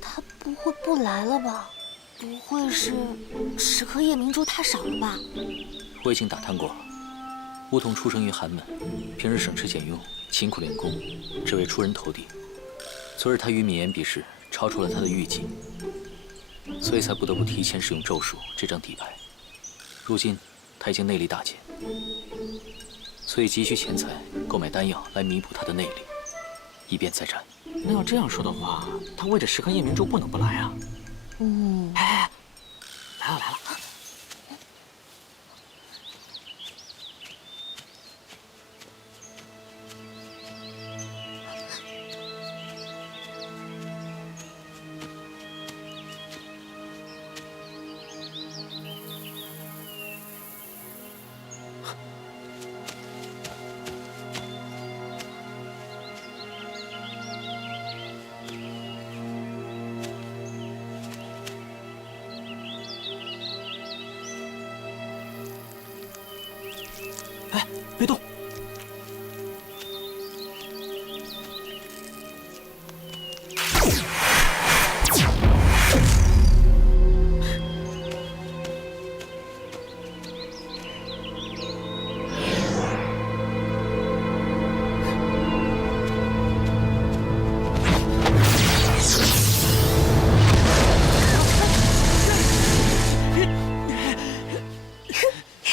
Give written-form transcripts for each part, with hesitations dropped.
他不会不来了吧？不会是齿壳夜明珠太少了吧？我已经打探过了，梧桐出生于寒门，平日省吃俭用，勤苦练功，只为出人头地。昨日他与米言比试，超出了他的预计，所以才不得不提前使用咒术这张底牌。如今他已经内力大减，所以急需钱财购买丹药来弥补他的内力，以便再战。那要这样说的话，他为了石刻夜明珠不能不来啊！哎，来了来了！哎，别动！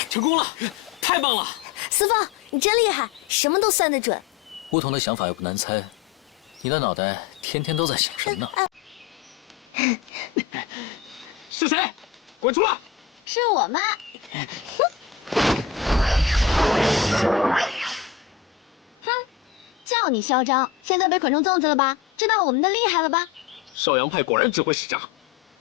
成功了，太棒了！四凤，你真厉害，什么都算得准。梧桐的想法又不难猜，你的脑袋天天都在想什么呢？是谁？滚出来！是我妈。哼，叫你嚣张，现在被捆成粽子了吧？知道我们的厉害了吧？少阳派果然只会使诈，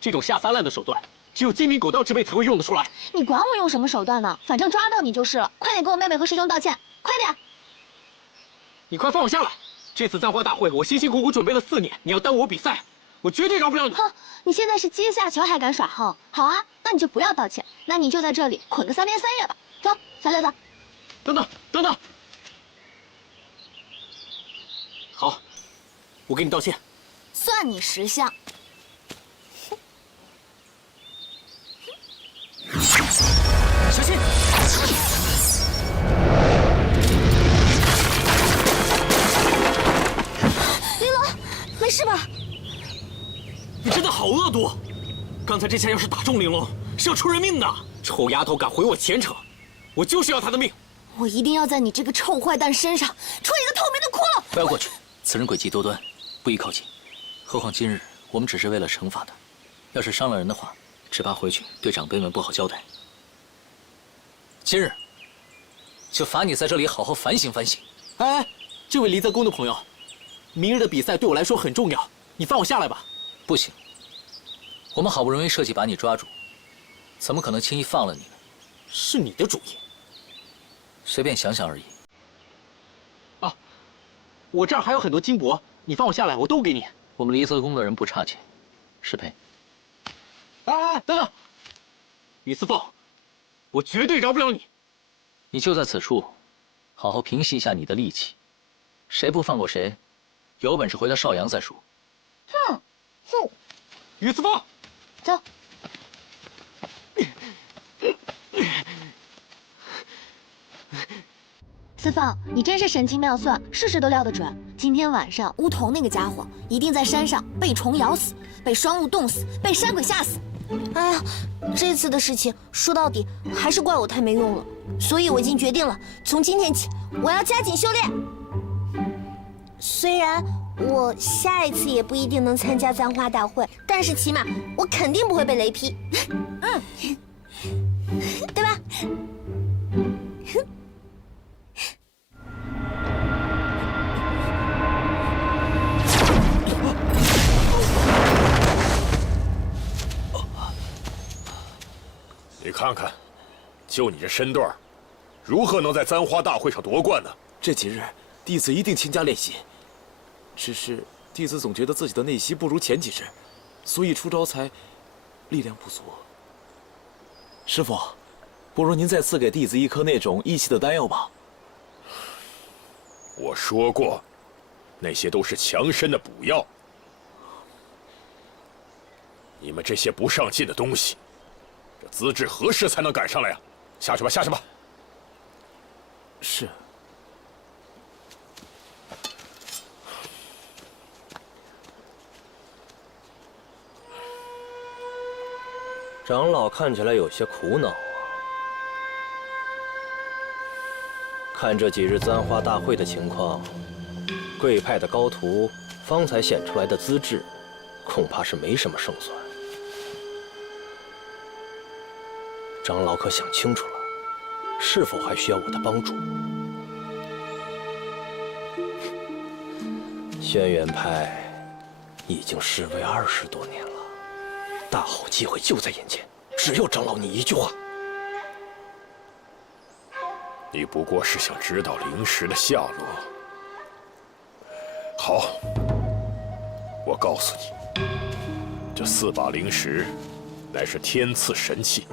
这种下三滥的手段，只有精明狗盗之辈才会用得出来。你管我用什么手段呢？反正抓到你就是了。快点给我妹妹和师兄道歉，快点！你快放我下来！这次簪花大会，我辛辛苦苦准备了4年，你要耽误我比赛，我绝对饶不了你！哼，你现在是阶下囚还敢耍横？好啊，那你就不要道歉，那你就在这里捆个3天3夜吧。走，小六子。等等等等！好，我给你道歉。算你识相。小心！玲珑，没事吧？你真的好恶毒！刚才这下要是打中玲珑，是要出人命的。臭丫头敢毁我前程，我就是要她的命！我一定要在你这个臭坏蛋身上戳一个透明的窟窿！不要过去，此人诡计多端，不宜靠近。何况今日我们只是为了惩罚他，要是伤了人的话，只怕回去对长辈们不好交代。今日就罚你在这里好好反省反省。哎，这位离泽宫的朋友，明日的比赛对我来说很重要，你放我下来吧。不行，我们好不容易设计把你抓住，怎么可能轻易放了你呢？是你的主意。随便想想而已。啊，我这儿还有很多金箔，你放我下来，我都给你。我们离泽宫的人不差钱，适配。哎，等等，于思凤，我绝对饶不了你。你就在此处，好好平息一下你的戾气。谁不放过谁，有本事回到邵阳再说。哼，哼，于思凤，走。四凤，你真是神机妙算，事事都料得准。今天晚上乌桐那个家伙一定在山上被虫咬死，被霜露冻死，被山鬼吓死。哎呀，这次的事情说到底还是怪我太没用了，所以我已经决定了，从今天起我要加紧修炼。虽然我下一次也不一定能参加簪花大会，但是起码我肯定不会被雷劈，对吧？你看看，就你这身段，如何能在簪花大会上夺冠呢？这几日，弟子一定勤加练习。只是弟子总觉得自己的内息不如前几日，所以出招才力量不足。师傅，不如您再赐给弟子一颗那种益气的丹药吧。我说过，那些都是强身的补药。你们这些不上进的东西，这资质何时才能赶上来呀？下去吧，下去吧。是。长老看起来有些苦恼啊。看这几日簪花大会的情况，贵派的高徒方才显出来的资质，恐怕是没什么胜算。长老可想清楚了，是否还需要我的帮助？轩辕派已经示威20多年了。大好机会就在眼前，只要长老你一句话。你不过是想知道灵石的下落。好，我告诉你，这4把灵石乃是天赐神器，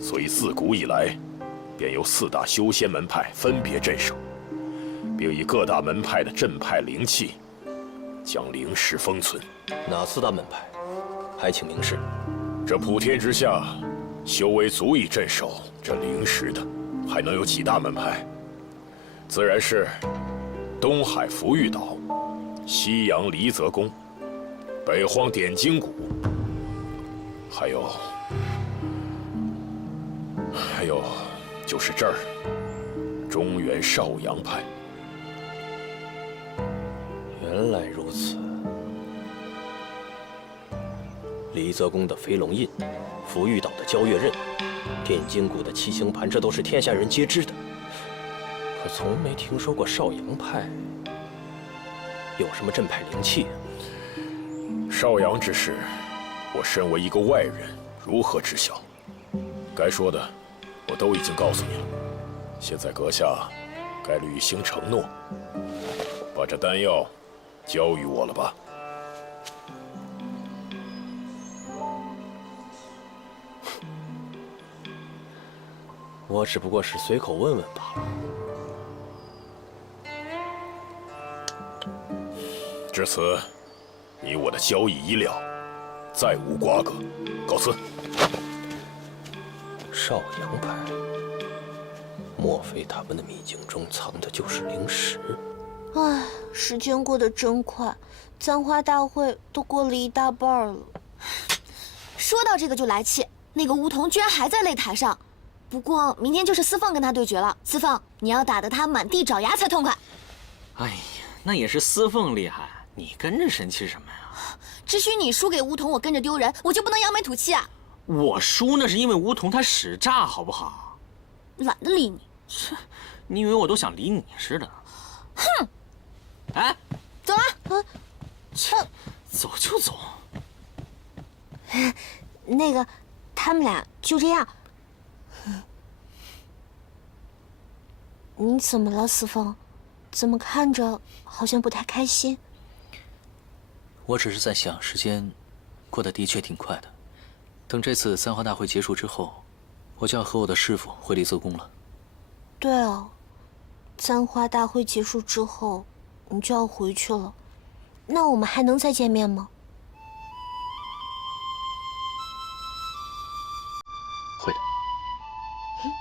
所以自古以来便由4大修仙门派分别镇守，并以各大门派的镇派灵气将灵石封存。哪4大门派？还请明示。这普天之下，修为足以镇守这灵石的，还能有几大门派？自然是东海福玉岛、西洋离泽宫、北荒点睛谷，还有就是这儿，中原少阳派。原来如此。离泽宫的飞龙印，福玉岛的交月刃，点睛谷的七星盘，这都是天下人皆知的。可从没听说过少阳派有什么镇派灵气。少阳之事，我身为一个外人，如何知晓？该说的，我都已经告诉你了。现在阁下该履行承诺，把这丹药交予我了吧。我只不过是随口问问罢了。至此，你我的交易已了，再无瓜葛，告辞。少阳派，莫非他们的秘境中藏的就是灵石？唉，时间过得真快，簪花大会都过了一大半了。说到这个就来气，那个梧桐居然还在擂台上。不过明天就是司凤跟他对决了，司凤你要打得他满地找牙才痛快。哎呀，那也是司凤厉害，你跟着生气什么呀？只许你输给梧桐，我跟着丢人，我就不能扬眉吐气啊？我输那是因为梧桐他使诈，好不好？懒得理你。切，你以为我都想理你似的？哼！哎，走了。切，走就走。那个，他们俩就这样。你怎么了，司凤？怎么看着好像不太开心？我只是在想，时间过得的确挺快的。等这次簪花大会结束之后，我就要和我的师傅回离泽宫了。对啊，簪花大会结束之后，你就要回去了。那我们还能再见面吗？会的，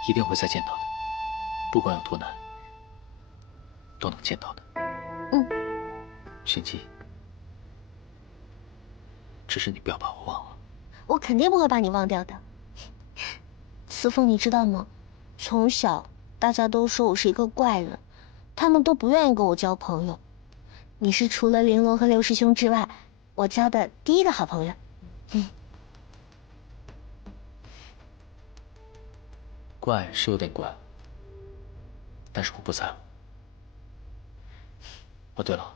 一定会再见到的。不管有多难，都能见到的。嗯，玄机，只是你不要把我忘了。我肯定不会把你忘掉的。司凤，你知道吗？从小大家都说我是一个怪人，他们都不愿意跟我交朋友。你是除了玲珑和刘师兄之外，我交的第一个好朋友。怪是有点怪，但是我不在乎。哦，对了，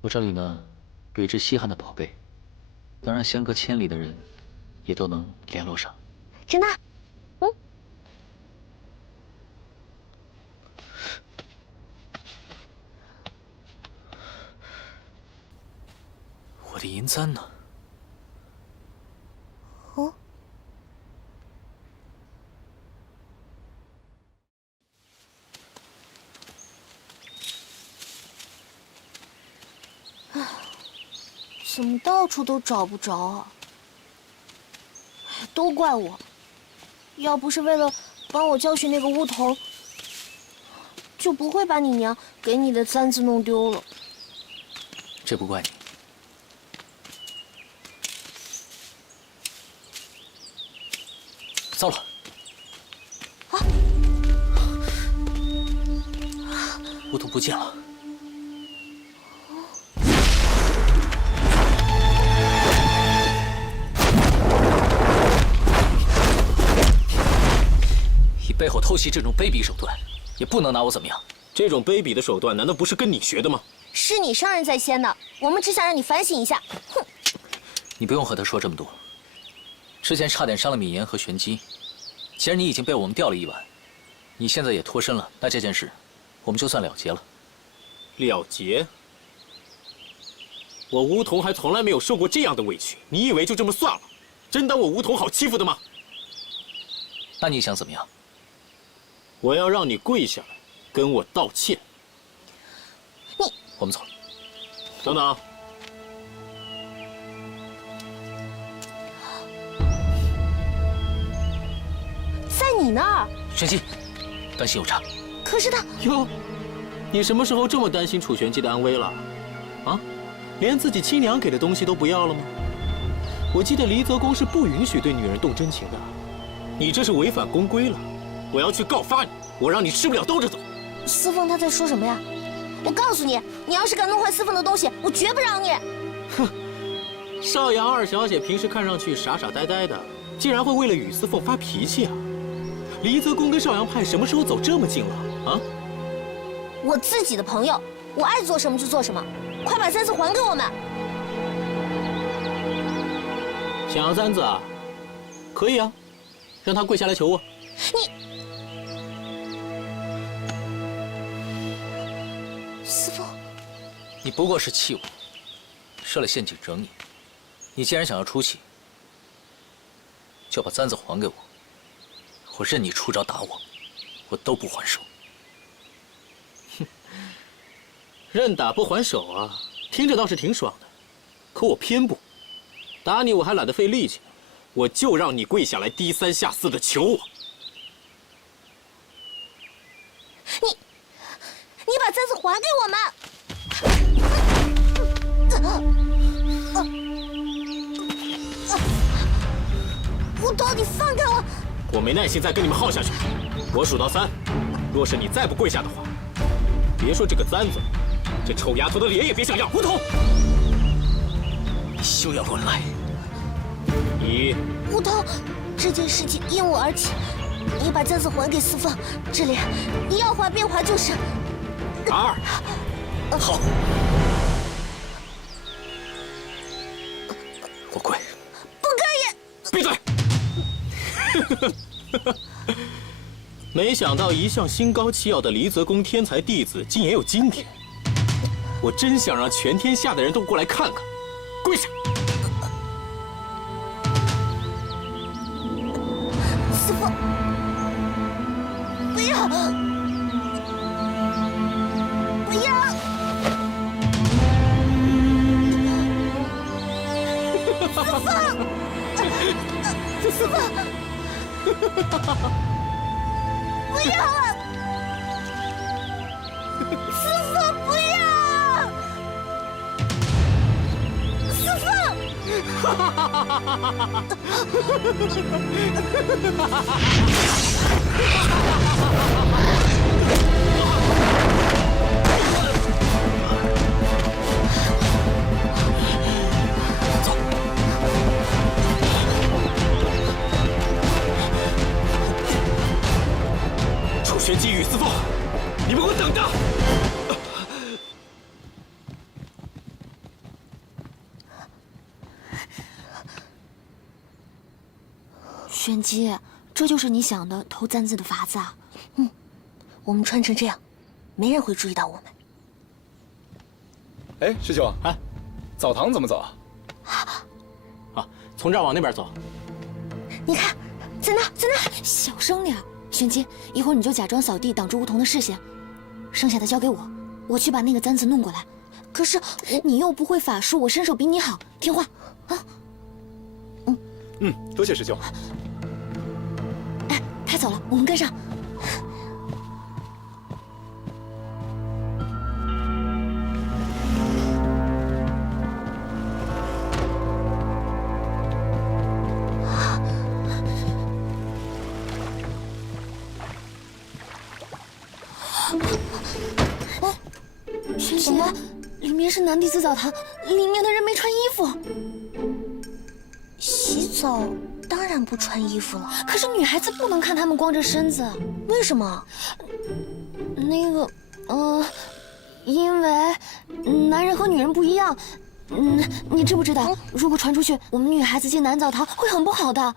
我这里呢有一只稀罕的宝贝，能让相隔千里的人也都能联络上。真的？我的银簪呢？哦。怎么到处都找不着啊？都怪我，要不是为了帮我教训那个巫童，就不会把你娘给你的簪子弄丢了。这不怪你。糟了！啊！巫童不见了。以背后偷袭这种卑鄙手段，也不能拿我怎么样。这种卑鄙的手段，难道不是跟你学的吗？是你上人在先的，我们只想让你反省一下。哼！你不用和他说这么多。之前差点伤了米言和玄机，既然你已经被我们吊了一晚，你现在也脱身了，那这件事，我们就算了结了。了结？我巫童还从来没有受过这样的委屈，你以为就这么算了？真当我巫童好欺负的吗？那你想怎么样？我要让你跪下来，跟我道歉。我们走。等等。在你那儿。玄机，当心有诈。可是他……哟，你什么时候这么担心楚玄机的安危了？啊，连自己亲娘给的东西都不要了吗？我记得离泽公是不允许对女人动真情的，你这是违反公规了。我要去告发你，我让你吃不了兜着走。司凤他在说什么呀？我告诉你，你要是敢弄坏司凤的东西，我绝不饶你。哼，少阳二小姐平时看上去傻傻呆呆的，竟然会为了雨司凤发脾气啊！离泽公跟少阳派什么时候走这么近了啊？我自己的朋友，我爱做什么就做什么。快把簪子还给我们！想要簪子啊？可以啊，让他跪下来求我。司凤，你不过是气我，设了陷阱整你。你既然想要出气，就把簪子还给我。我任你出招打我，我都不还手。哼，任打不还手啊，听着倒是挺爽的。可我偏不，打你我还懒得费力气呢，我就让你跪下来低三下四的求我。你把簪子还给我们！巫童，你放开我！我没耐心再跟你们耗下去，我数到3，若是你再不跪下的话，别说这个簪子，这臭丫头的脸也别想要。巫童，你休要乱来！1，巫童，这件事情因我而起，你把簪子还给司凤，这脸你要还便还就是。2，好，我跪。不可以！闭嘴！没想到一向心高气傲的离泽公天才弟子，竟也有今天。我真想让全天下的人都过来看看。跪下！司凤，不要！不要！司凤，司凤，不要啊！司凤，不要！司凤！楚玄机、雨司凤，你们给我等着！玄机，这就是你想的偷簪子的法子啊？我们穿成这样，没人会注意到我们。哎，师兄，哎，澡堂怎么走啊？啊，从这儿往那边走。你看，在那，在那，小声点。玄机，一会儿你就假装扫地挡住巫童的视线，剩下的交给我，我去把那个簪子弄过来。可是你又不会法术，我身手比你好，听话啊。多谢师兄。哎，他走了，我们跟上。学姐，里面是男弟子澡堂，里面的人没穿衣服。洗澡当然不穿衣服了，可是女孩子不能看他们光着身子。为什么？因为男人和女人不一样。你知不知道，如果传出去，我们女孩子进男澡堂会很不好的。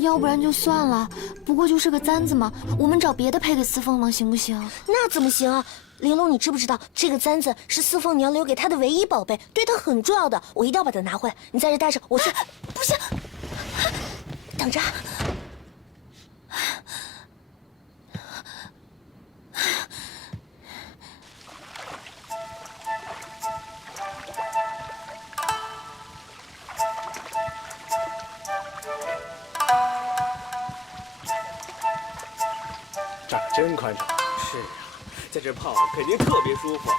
要不然就算了，不过就是个簪子嘛，我们找别的配给司凤王行不行？那怎么行啊？玲珑，你知不知道这个簪子是司凤娘留给她的唯一宝贝，对她很重要的，我一定要把它拿回来。你在这待着，我去。不行，等着。这儿真宽敞。是啊，在这泡肯定特别舒服。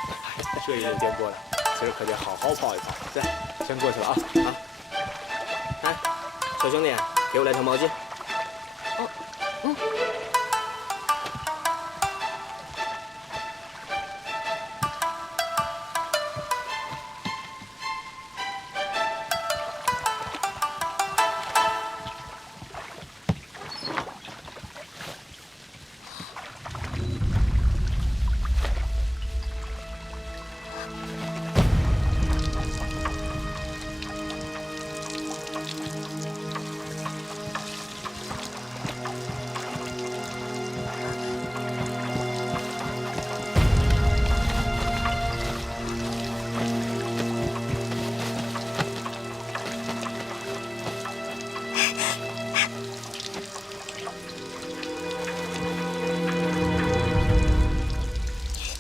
这一路颠簸的，今儿可得好好泡一泡。来，先过去了啊。哎，小兄弟，给我来条毛巾。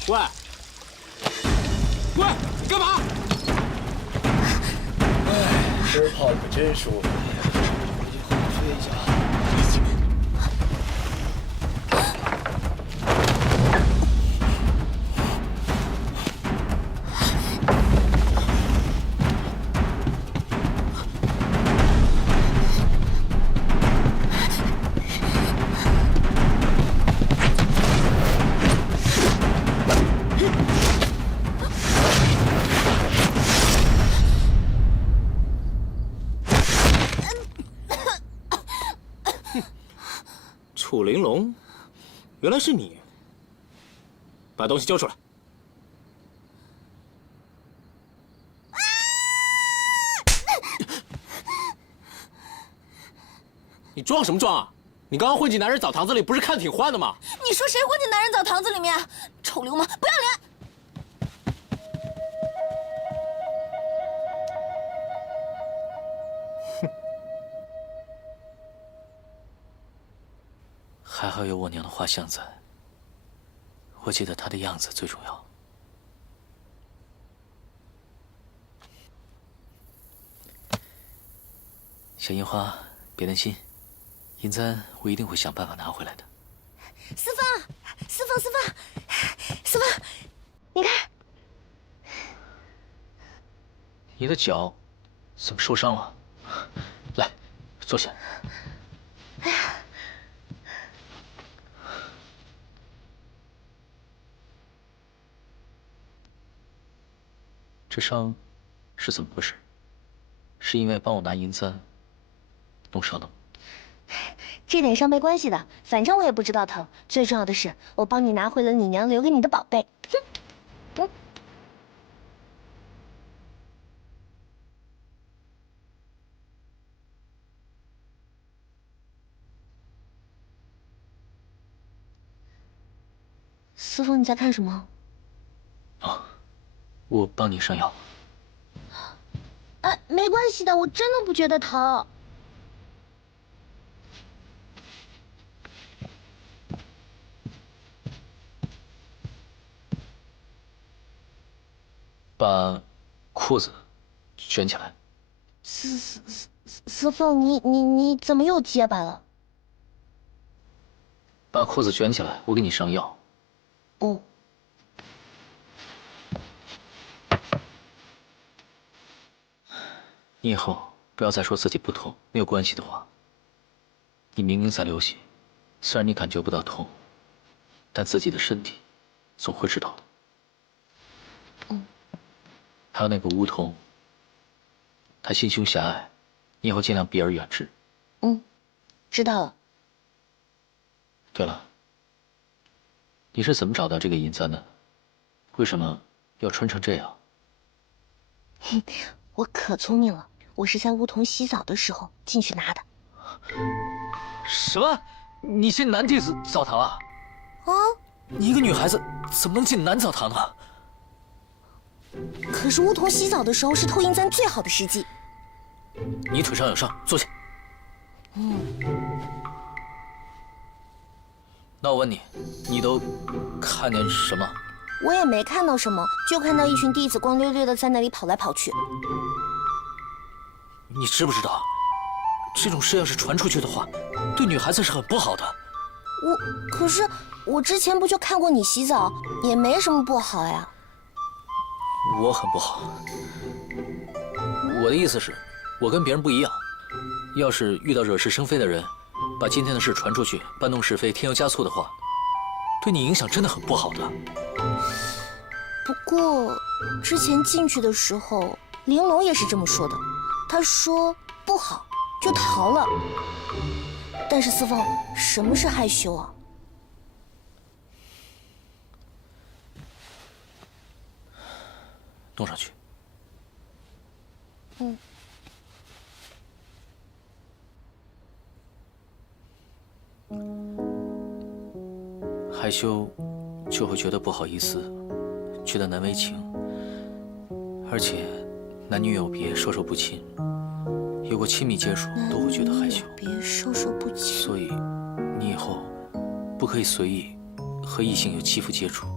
喂，喂，你干嘛？今儿泡可真舒服。吹一下。楚玲珑，原来是你！把东西交出来！你装什么装啊？你刚刚混进男人澡堂子里，不是看挺欢的吗？你说谁混进男人澡堂子里面？臭流氓，不要脸！还好有我娘的画像在，我记得她的样子最重要。小樱花，别担心，银簪我一定会想办法拿回来的。司凤，你看，你的脚怎么受伤了？来，坐下。哎呀，这伤是怎么回事？是因为帮我拿银簪弄伤的吗？这点伤没关系的，反正我也不知道疼。最重要的是，我帮你拿回了你娘留给你的宝贝。哼，司凤，你在看什么？哦，我帮你上药。哎，没关系的，我真的不觉得疼。把裤子卷起来。司凤，你怎么又结巴了？把裤子卷起来，我给你上药。嗯。你以后不要再说自己不痛、没有关系的话。你明明在流血，虽然你感觉不到痛，但自己的身体总会知道的。嗯。还有那个梧桐，他心胸狭隘，你以后尽量避而远之。嗯，知道了。对了，你是怎么找到这个银簪的？为什么要穿成这样？我可聪明了，我是在梧桐洗澡的时候进去拿的。什么？你进男弟子澡堂啊？啊？你一个女孩子怎么能进男澡堂啊？可是梧桐洗澡的时候是偷银簪最好的时机。你腿上有伤，坐下。嗯。那我问你，你都看见什么？我也没看到什么，就看到一群弟子光溜溜的在那里跑来跑去。你知不知道，这种事要是传出去的话，对女孩子是很不好的。可是我之前不就看过你洗澡，也没什么不好呀。我很不好。我的意思是，我跟别人不一样。要是遇到惹是生非的人，把今天的事传出去，搬弄是非，添油加醋的话，对你影响真的很不好的。不过之前进去的时候，玲珑也是这么说的，她说不好就逃了。但是司凤，什么是害羞啊？弄上去。嗯。害羞就会觉得不好意思，觉得难为情，而且男女有别，授受不亲，有过亲密接触都会觉得害羞。别授受不亲。所以，你以后不可以随意和异性有肌肤接触，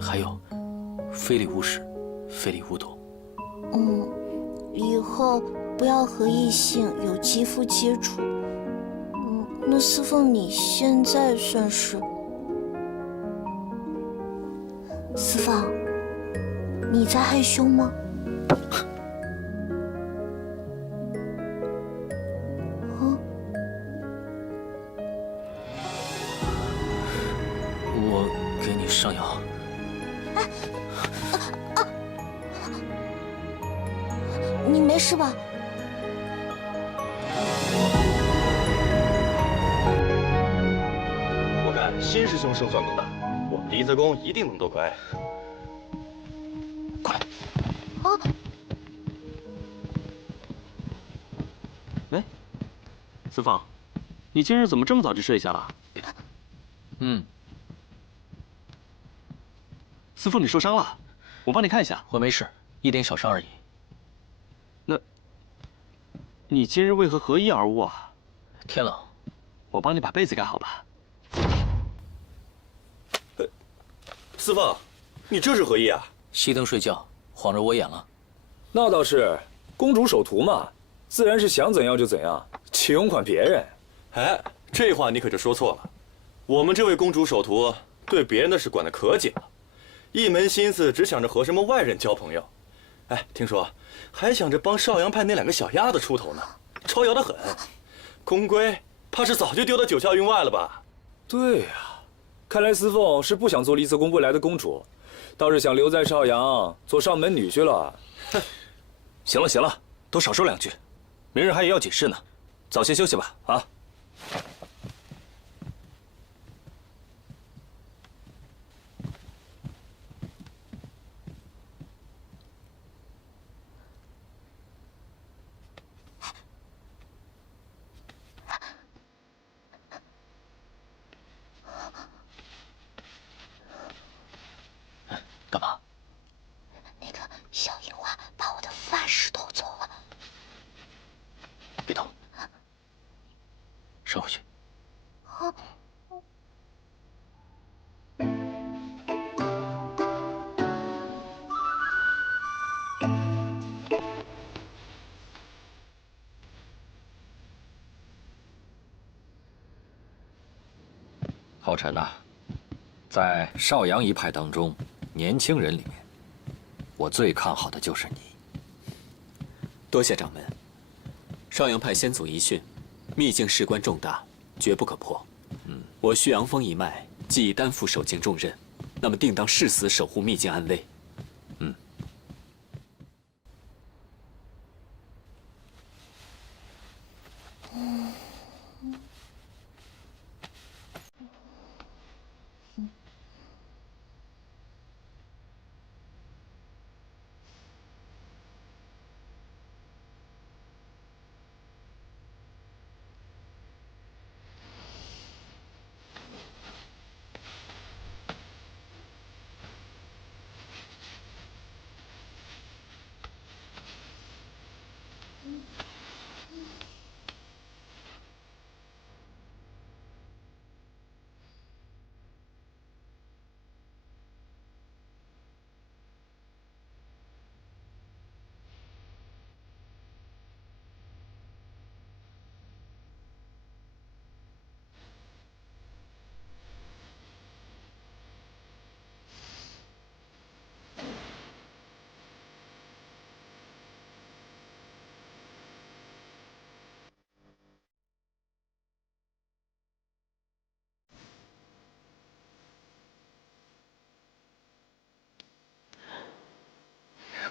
还有，非礼勿视，非礼勿动。嗯，以后不要和异性有肌肤接触。那司凤，你现在算是？司凤，你在害羞吗？我给你上药。你没事吧？我看新师兄胜算更大，我们离泽宫一定能夺魁。快来！啊！喂，司凤，你今日怎么这么早就睡下了？嗯，司凤，你受伤了，我帮你看一下。我没事，一点小伤而已。那，你今日为何合衣而卧啊？天冷，我帮你把被子盖好吧。司凤，你这是何意啊？熄灯睡觉，晃着我眼了。那倒是，公主守图嘛，自然是想怎样就怎样，岂用管别人？哎，这话你可就说错了。我们这位公主守图对别人的事管得可紧了，一门心思只想着和什么外人交朋友。哎，听说还想着帮少阳派那2个小丫头出头呢，招摇得很。宫规怕是早就丢到九霄云外了吧？对呀，看来司凤是不想做离泽宫未来的公主，倒是想留在少阳做上门女婿了。哼，行了行了，都少说2句，明日还有要紧事呢，早些休息吧。啊。干嘛？那个小樱花把我的发饰偷走了。别动，收回去。后尘呐，在少阳一派当中，年轻人里面，我最看好的就是你。多谢掌门。少阳派先祖遗训，秘境事关重大，绝不可破。我旭阳峰一脉既已担负守境重任，那么定当誓死守护秘境安危。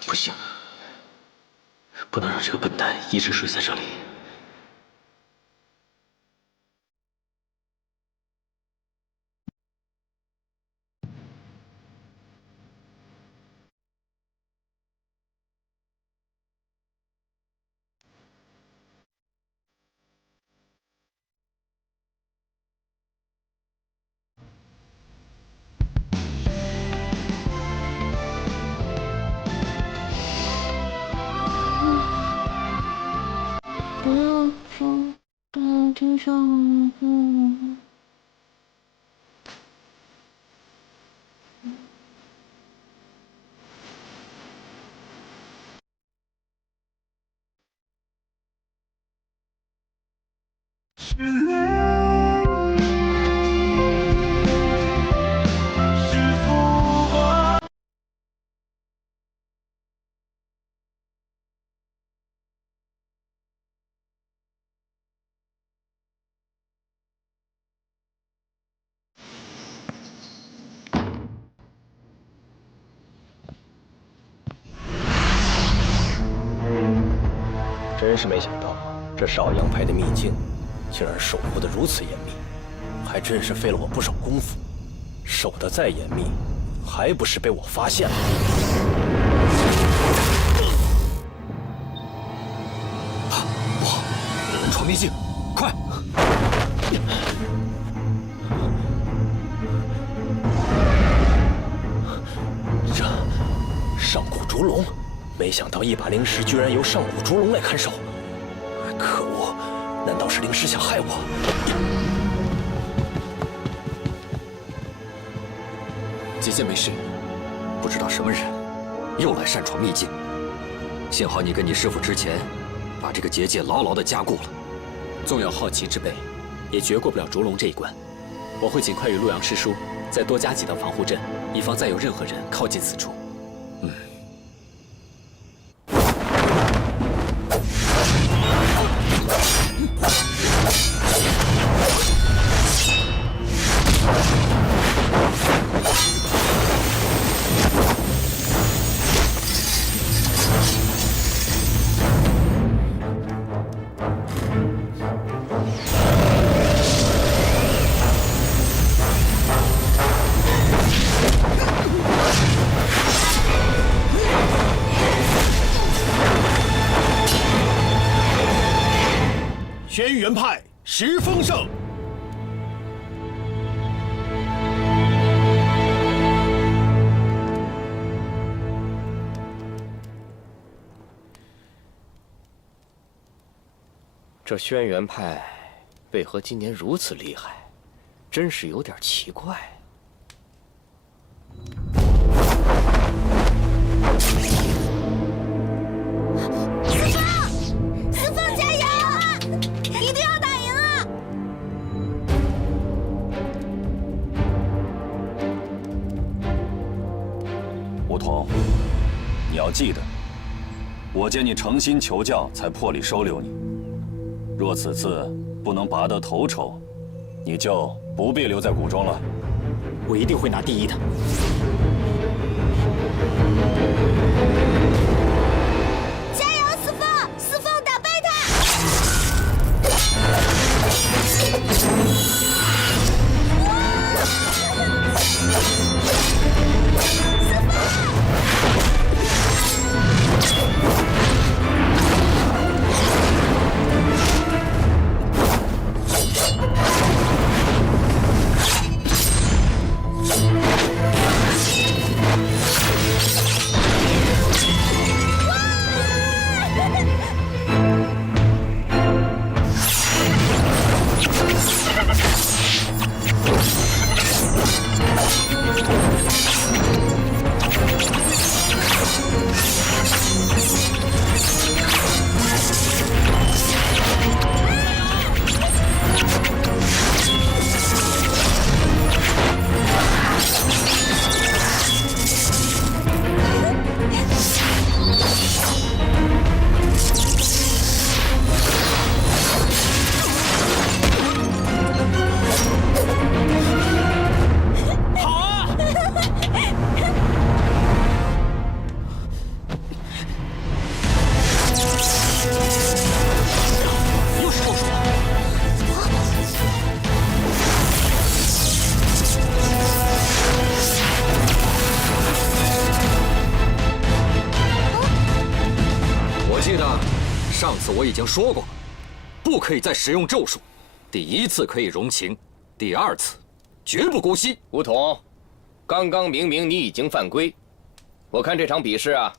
不行，不能让这个笨蛋一直睡在这里。真是没想到，这少阳派的秘境，竟然守护得如此严密，还真是费了我不少功夫。守得再严密，还不是被我发现了？不好，闯秘境，快！这上古烛龙。没想到一把灵石居然由上古烛龙来看守，可恶！难道是灵石想害我？姐姐没事，不知道什么人又来擅闯秘境。幸好你跟你师父之前把这个结界牢牢地加固了。纵有好奇之辈，也绝过不了烛龙这一关。我会尽快与陆阳师叔再多加几道防护阵，以防再有任何人靠近此处。轩辕派石峰胜。这轩辕派为何今年如此厉害？真是有点奇怪。四凤加油！一定要打赢啊！桐，你要记得，我见你诚心求教，才破例收留你。若此次不能拔得头筹，你就不必留在谷中了。我一定会拿第一的。加油，四凤！四凤打败他！上次我已经说过了，不可以再使用咒术。第一次可以容情，第二次绝不姑息。梧桐，刚刚明明你已经犯规，我看这场比试啊，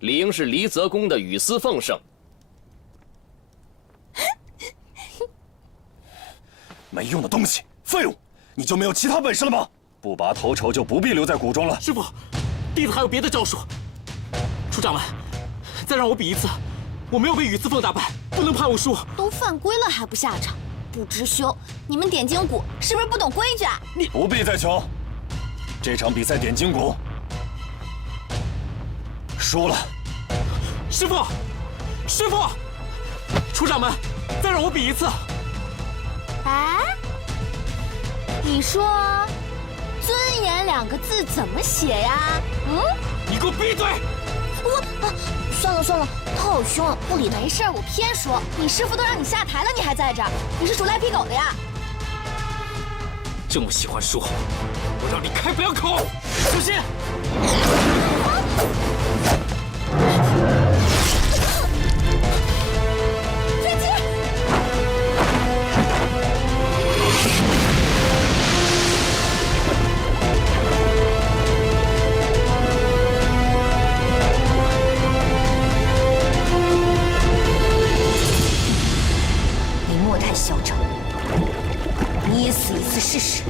理应是离泽宫的雨丝凤胜。没用的东西，废物！你就没有其他本事了吗？不拔头筹就不必留在谷中了。师傅，弟子还有别的招数。楚掌门，再让我比一次。我没有被雨丝凤打败，不能判我输。都犯规了还不下场，不知羞！你们点睛谷是不是不懂规矩啊？你不必再求。这场比赛点睛谷输了。师傅，师傅，楚掌门，再让我比一次。哎，你说“尊严”2个字怎么写呀？你给我闭嘴！算了算了，他好凶啊，不理他。没事，我偏说，你师傅都让你下台了，你还在这儿，你是属赖皮狗的呀？这么喜欢说，我让你开不了口！小心！飞机！太嚣张！你也死一次试试。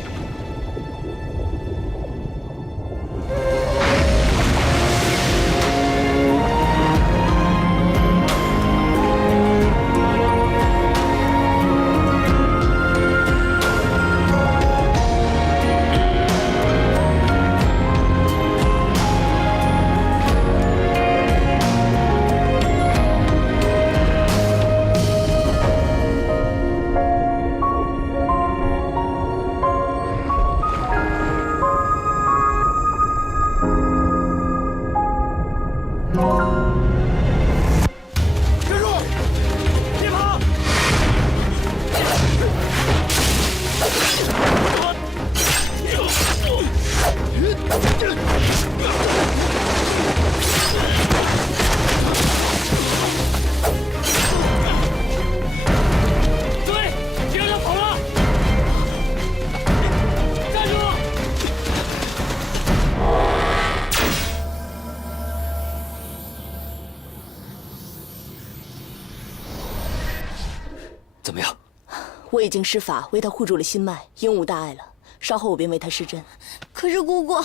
怎么样？我已经施法为他护住了心脉，应无大碍了。稍后我便为他施针。可是姑姑，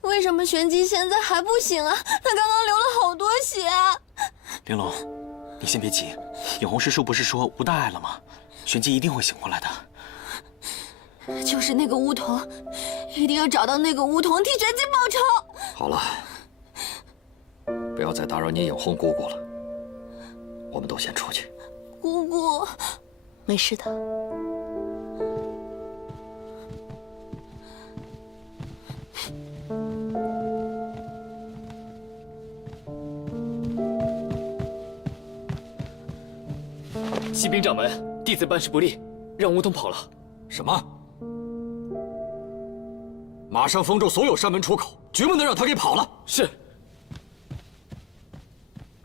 为什么玄机现在还不醒啊？他刚刚流了好多血啊！玲珑，你先别急，影红师叔不是说无大碍了吗？玄机一定会醒过来的。就是那个巫童，一定要找到那个巫童替玄机报仇。好了，不要再打扰你引红姑姑了。我们都先出去。姑姑，没事的。西禀掌门，弟子办事不力，让梧桐跑了。什么？马上封住所有山门出口，绝不能让他给跑了。是。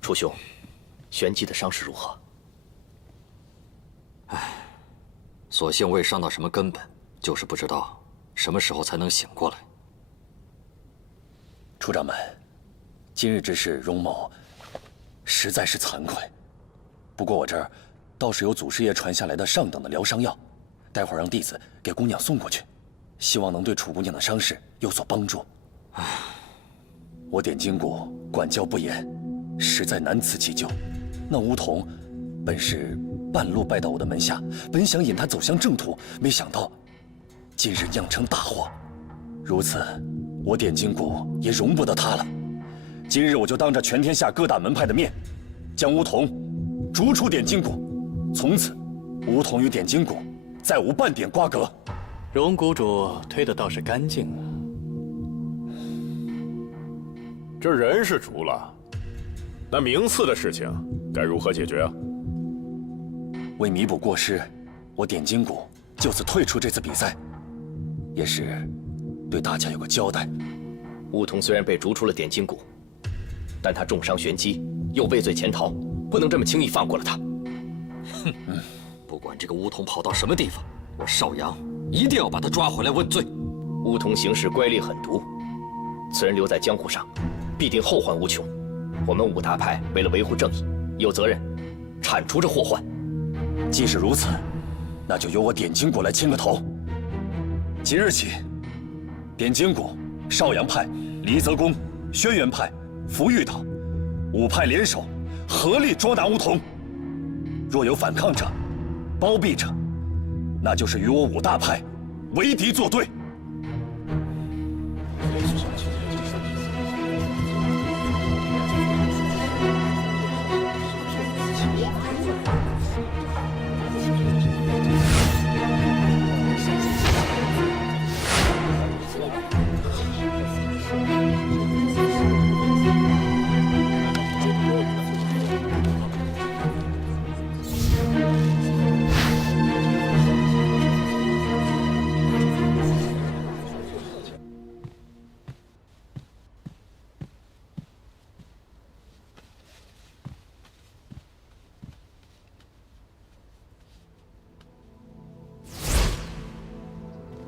楚兄，玄机的伤势如何？所幸未伤到什么根本，就是不知道什么时候才能醒过来。楚掌门，今日之事，荣某实在是惭愧。不过我这儿倒是有祖师爷传下来的上等的疗伤药，待会儿让弟子给姑娘送过去，希望能对楚姑娘的伤势有所帮助。我点金谷管教不严，实在难辞其咎。那梧桐本是半路拜到我的门下，本想引她走向正途，没想到今日酿成大祸。如此，我点金谷也容不得她了。今日我就当着全天下各大门派的面，将梧桐逐出点金谷，从此梧桐与点金谷再无半点瓜葛。荣谷主推的倒是干净啊。这人是除了，那名次的事情该如何解决啊？为弥补过失，我点金谷就此退出这次比赛，也是对大家有个交代。梧桐虽然被逐出了点金谷，但他重伤玄机，又畏罪潜逃，不能这么轻易放过了他。哼，不管这个梧桐跑到什么地方，我邵阳一定要把他抓回来问罪。梧桐行事乖戾狠毒，此人留在江湖上，必定后患无穷。我们五大派为了维护正义，有责任铲除这祸患。既是如此，那就由我点金谷来牵个头。即日起，点金谷、邵阳派、离泽宫、轩辕派、福玉岛五派联手，合力捉拿梧桐。若有反抗者、包庇者，那就是与我五大派为敌作对。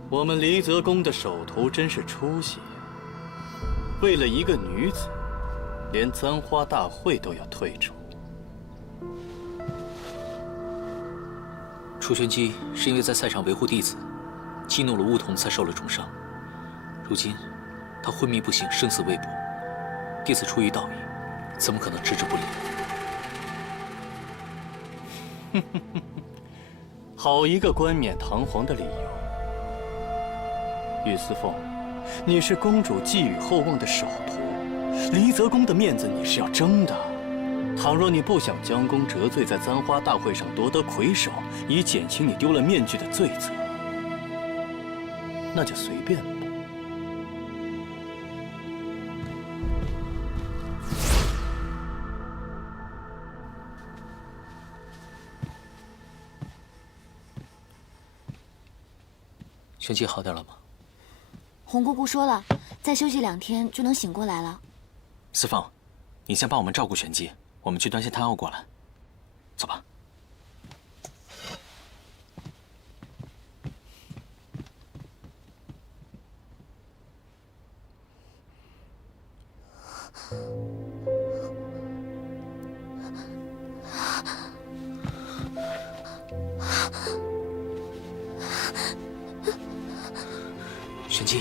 我们离泽宫的首徒真是出息呀！为了一个女子，连簪花大会都要退出。楚玄机是因为在赛场维护弟子，激怒了梧桐，才受了重伤。如今他昏迷不醒，生死未卜，弟子出于道义，怎么可能置之不理？好一个冠冕堂皇的理由！玉思凤，你是公主寄予厚望的首徒，离泽宫的面子你是要争的。倘若你不想将功折罪，在簪花大会上夺得魁首，以减轻你丢了面具的罪责，那就随便吧。玄机好点了吗？红姑姑说了，再休息2天就能醒过来了。思凤，你先帮我们照顾玄机，我们去端些汤药过来。走吧。玄机，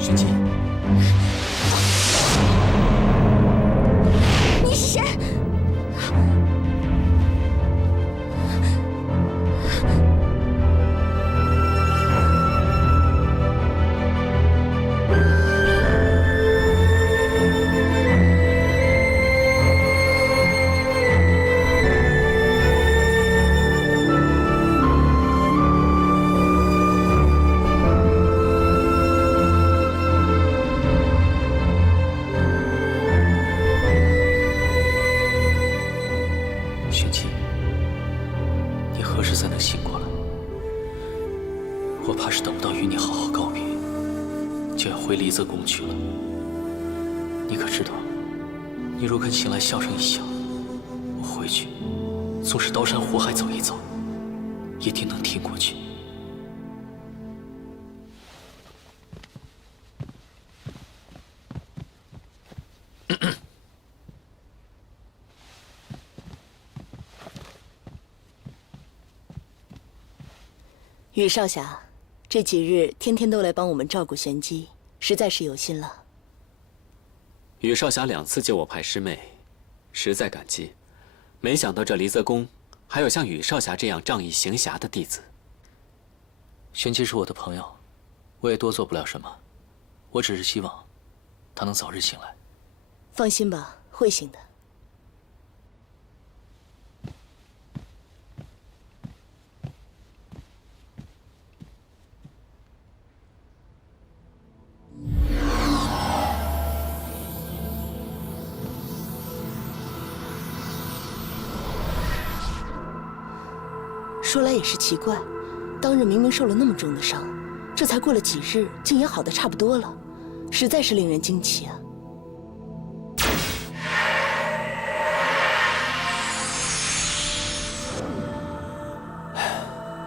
玄机，你是谁？再能醒过来，我怕是等不到与你好好告别，就要回离泽宫去了。你可知道，你若肯醒来笑上一笑，我回去，纵使刀山火海走一走，一定能挺过去。羽少侠，这几日天天都来帮我们照顾玄机，实在是有心了。羽少侠2次救我派师妹，实在感激。没想到这离泽宫还有像羽少侠这样仗义行侠的弟子。玄机是我的朋友，我也多做不了什么，我只是希望他能早日醒来。放心吧，会醒的。说来也是奇怪，当日明明受了那么重的伤，这才过了几日，竟也好得差不多了，实在是令人惊奇啊！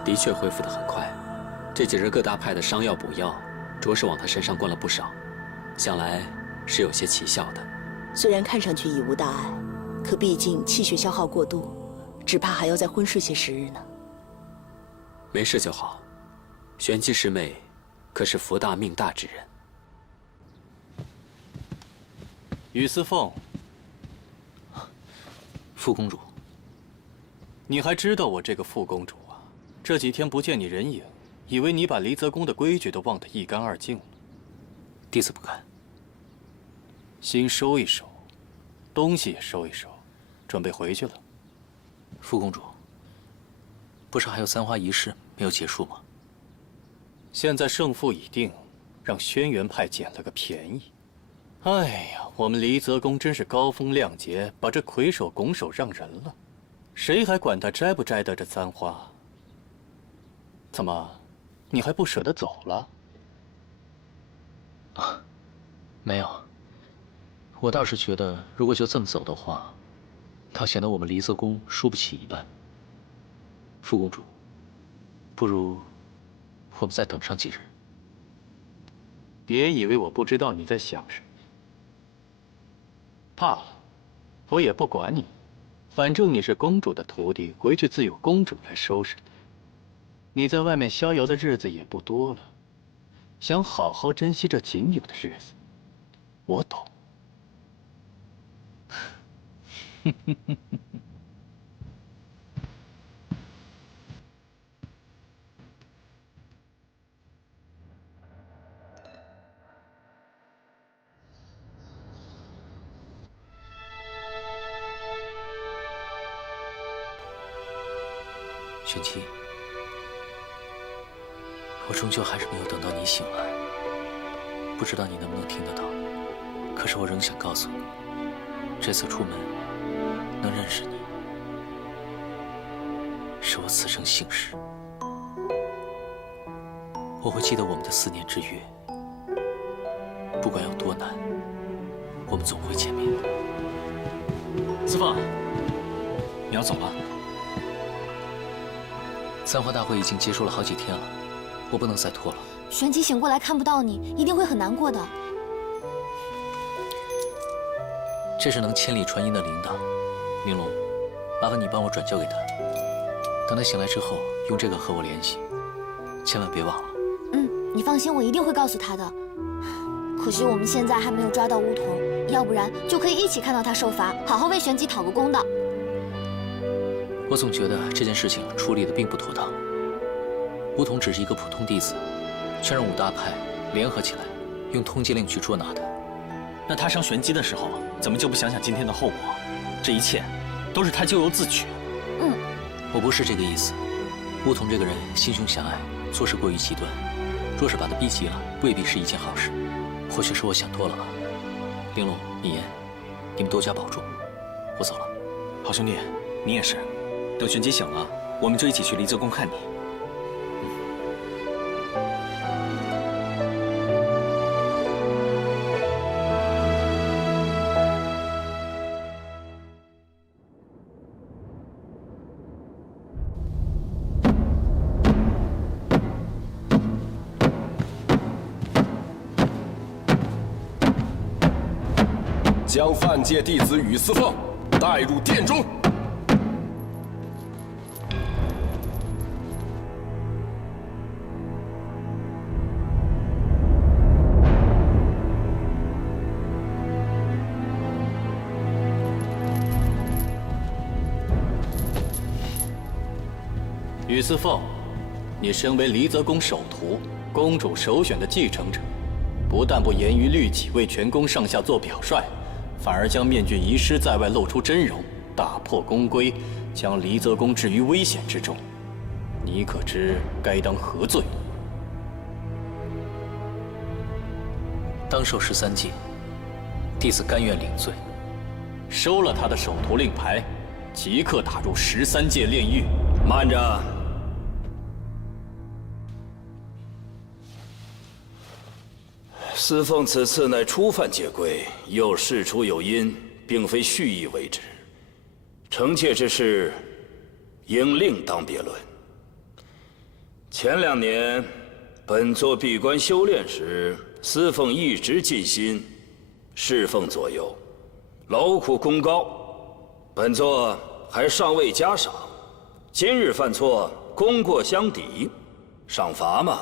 的确恢复得很快，这几日各大派的伤药补药，着实往他身上灌了不少，想来是有些奇效的。虽然看上去已无大碍，可毕竟气血消耗过度，只怕还要再昏睡些时日呢。没事就好，玄机师妹可是福大命大之人。于思凤，傅公主，你还知道我这个傅公主啊？这几天不见你人影，以为你把离泽宫的规矩都忘得一干二净了。弟子不敢。心收一收，东西也收一收，准备回去了。傅公主，不是还有簪花仪式没有结束吗？现在胜负已定，让轩辕派捡了个便宜。哎呀，我们离泽宫真是高风亮节，把这魁首拱手让人了，谁还管他摘不摘得这簪花？怎么，你还不舍得走了？啊，没有。我倒是觉得，如果就这么走的话，倒显得我们离泽宫输不起一般。傅公主，不如我们再等上几日。别以为我不知道你在想什么。怕了，我也不管你，反正你是公主的徒弟，回去自有公主来收拾你。你在外面逍遥的日子也不多了，想好好珍惜这仅有的日子，我懂。玄机，我终究还是没有等到你醒来，不知道你能不能听得到。可是我仍想告诉你，这次出门能认识你，是我此生幸事。我会记得我们的4年之约，不管有多难，我们总会见面。思凤，你要走了？簪花大会已经结束了好几天了，我不能再拖了。玄机醒过来看不到你，一定会很难过的。这是能千里传音的铃铛，玲珑，麻烦你帮我转交给他。等他醒来之后，用这个和我联系，千万别忘了。你放心，我一定会告诉他的。可惜我们现在还没有抓到巫童，要不然就可以一起看到他受罚，好好为玄机讨个公道。我总觉得这件事情处理的并不妥当。巫童只是一个普通弟子，却让5大派联合起来，用通缉令去捉拿他。那他伤玄机的时候，怎么就不想想今天的后果？这一切都是他咎由自取。我不是这个意思。巫童这个人心胸狭隘，做事过于极端，若是把他逼急了，未必是一件好事。或许是我想多了吧。玲珑、米言，你们多加保重。我走了。好兄弟，你也是。等玄机醒了，我们就一起去离泽宫看你。将犯戒弟子宇思凤带入殿中。宇思凤，你身为离泽宫首徒，公主首选的继承者，不但不严于律己为全宫上下做表率，反而将面具遗失在外，露出真容，打破宫规，将离泽宫置于危险之中。你可知该当何罪？当受13戒，弟子甘愿领罪。收了他的首徒令牌，即刻打入13戒炼狱。慢着！司凤此次乃初犯戒规，又事出有因，并非蓄意为之。惩戒之事，应另当别论。前2年，本座闭关修炼时，司凤一直尽心侍奉左右，劳苦功高，本座还尚未加赏。今日犯错，功过相抵，赏罚嘛，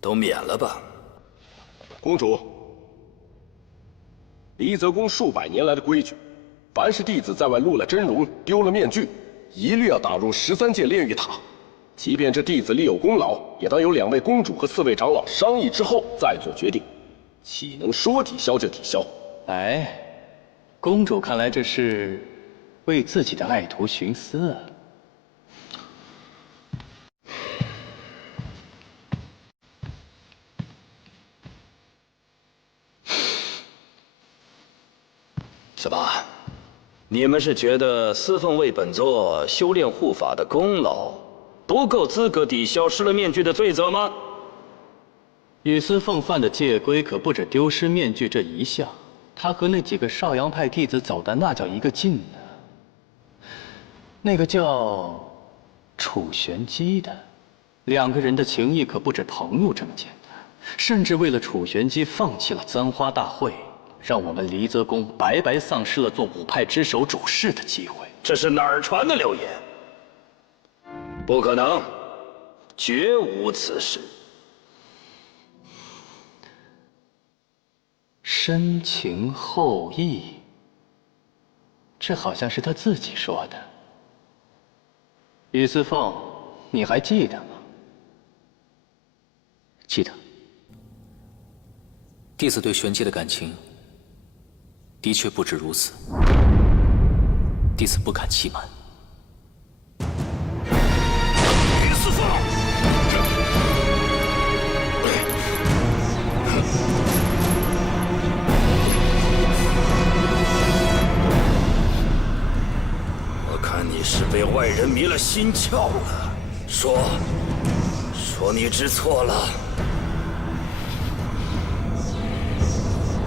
都免了吧。公主，离泽宫数百年来的规矩，凡是弟子在外露了真容、丢了面具，一律要打入13戒炼狱塔。即便这弟子立有功劳，也当由2位公主和4位长老商议之后再做决定。岂能说抵消就抵消？哎，公主看来这是为自己的爱徒寻思啊。怎么？你们是觉得司凤为本座修炼护法的功劳不够资格抵消失了面具的罪责吗？宇思凤犯的戒规可不止丢失面具这一项，他和那几个少阳派弟子走的那叫一个近呢。那个叫楚玄机的，2个人的情谊可不止朋友这么简单，甚至为了楚玄机放弃了簪花大会，让我们离泽宫白白丧失了做5派之首主事的机会。这是哪儿传的流言？不可能，绝无此事。深情厚谊，这好像是他自己说的。宇思凤，你还记得吗？记得。弟子对玄机的感情的确不止如此，弟子不敢欺瞒。宇思凤，我看你是被外人迷了心窍了。说你知错了。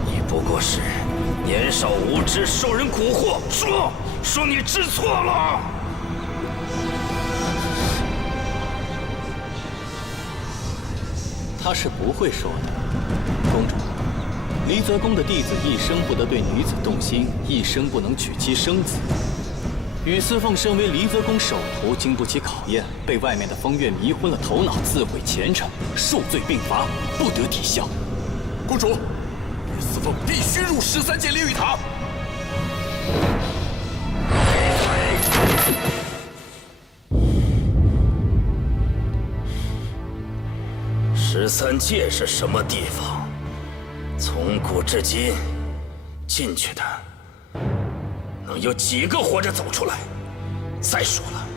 你不过是年少无知，受人蛊惑。说你知错了。他是不会说的，公主。离泽宫的弟子一生不得对女子动心，一生不能娶妻生子。宇思凤身为离泽宫首徒，经不起考验，被外面的风月迷昏了头脑，自毁前程，数罪并罚，不得抵消。公主，宇思凤必须入13戒炼狱塔。13戒是什么地方？从古至今，进去的能有几个活着走出来？再说了，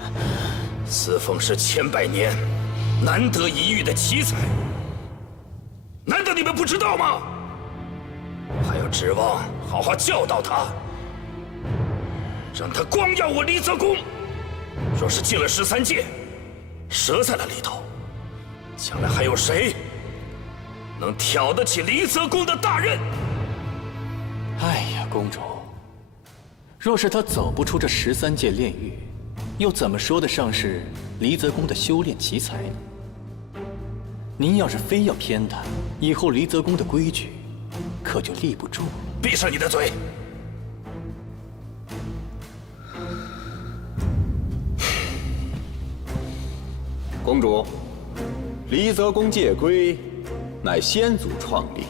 司凤是千百年难得一遇的奇才，难道你们不知道吗？还要指望好好教导他？让他光耀我离泽宫。若是进了13界，折在了里头，将来还有谁能挑得起离泽宫的大任？哎呀，公主，若是他走不出这13界炼狱，又怎么说得上是离泽宫的修炼奇才呢？您要是非要偏袒，以后离泽宫的规矩可就立不住了。闭上你的嘴！公主，离泽宫界规乃先祖创立，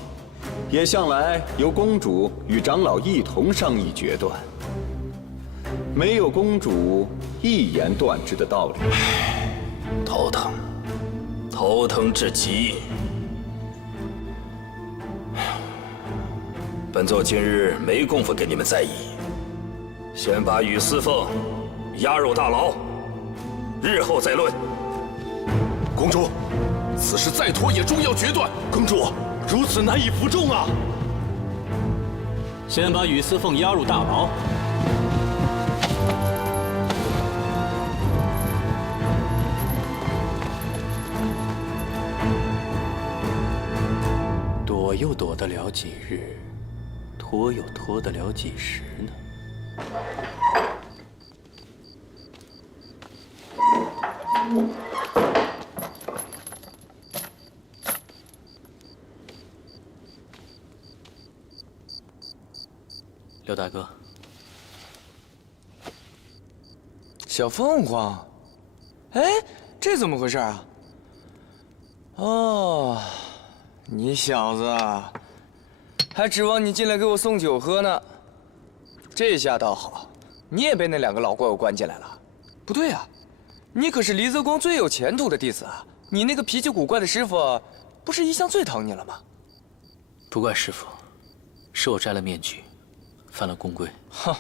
也向来由公主与长老一同商议决断，没有公主一言断之的道理。头疼，头疼至极。本座今日没工夫跟你们在意，先把雨思凤押入大牢，日后再论。公主，此事再拖也终要决断。公主，如此难以服众啊！先把雨思凤押入大牢。躲又躲得了几日，拖又拖得了几时呢？刘大哥，小凤凰，哎，这怎么回事啊？哦，你小子还指望你进来给我送酒喝呢。这下倒好，你也被那2个老怪物关进来了。不对啊，你可是离泽宫最有前途的弟子啊！你那个脾气古怪的师傅，不是一向最疼你了吗？不怪师傅，是我摘了面具，犯了宫规。哼，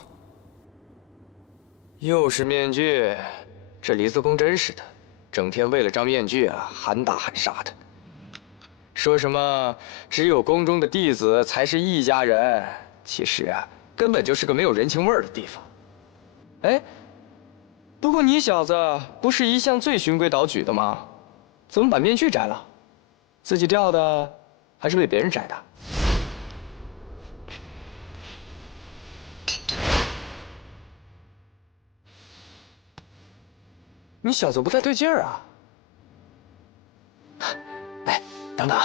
又是面具，这离泽宫真是的，整天为了张面具啊喊打喊杀的。说什么只有宫中的弟子才是一家人，其实啊，根本就是个没有人情味儿的地方。哎，不过你小子不是一向最循规蹈矩的吗？怎么把面具摘了？自己掉的，还是被别人摘的？你小子不太对劲儿啊！哎，等等。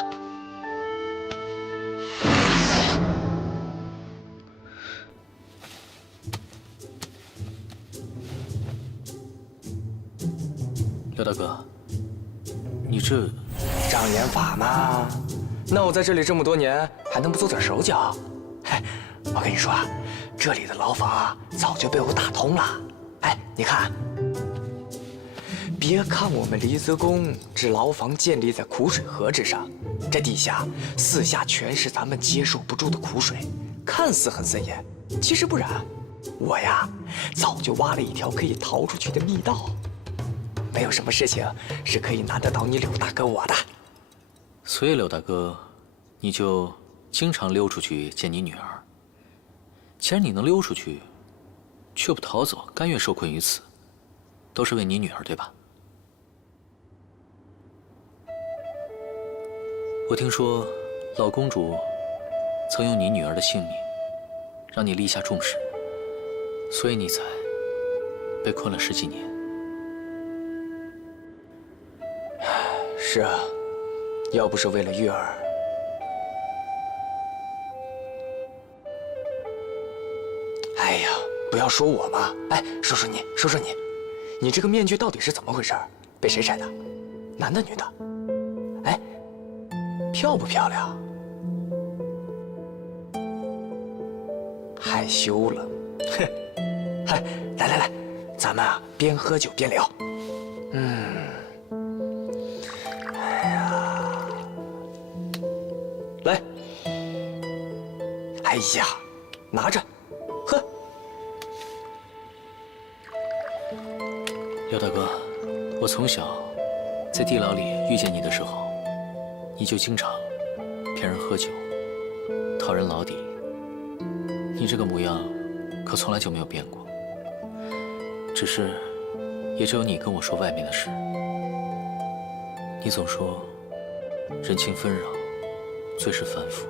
刘大哥，你这障眼法嘛，那我在这里这么多年，还能不做点手脚？嘿，我跟你说啊，这里的牢房啊，早就被我打通了。哎，你看，别看我们离泽宫这牢房建立在苦水河之上，这地下四下全是咱们接受不住的苦水，看似很森严，其实不然。我呀，早就挖了一条可以逃出去的密道。没有什么事情是可以难得倒你柳大哥我的。所以柳大哥，你就经常溜出去见你女儿。既然你能溜出去，却不逃走，甘愿受困于此，都是为你女儿，对吧？我听说老公主曾用你女儿的性命让你立下重誓，所以你才被困了10几年。是啊，要不是为了玉儿，哎呀，不要说我嘛，哎，说说你，说说你，你这个面具到底是怎么回事？被谁摘的？男的女的？哎，漂不漂亮？害羞了，哼，嗨，来来来，咱们啊边喝酒边聊。来，哎呀，拿着，喝。廖大哥，我从小在地牢里遇见你的时候，你就经常骗人喝酒，讨人老底。你这个模样可从来就没有变过。只是，也只有你跟我说外面的事。你总说，人情纷扰，最是反腐，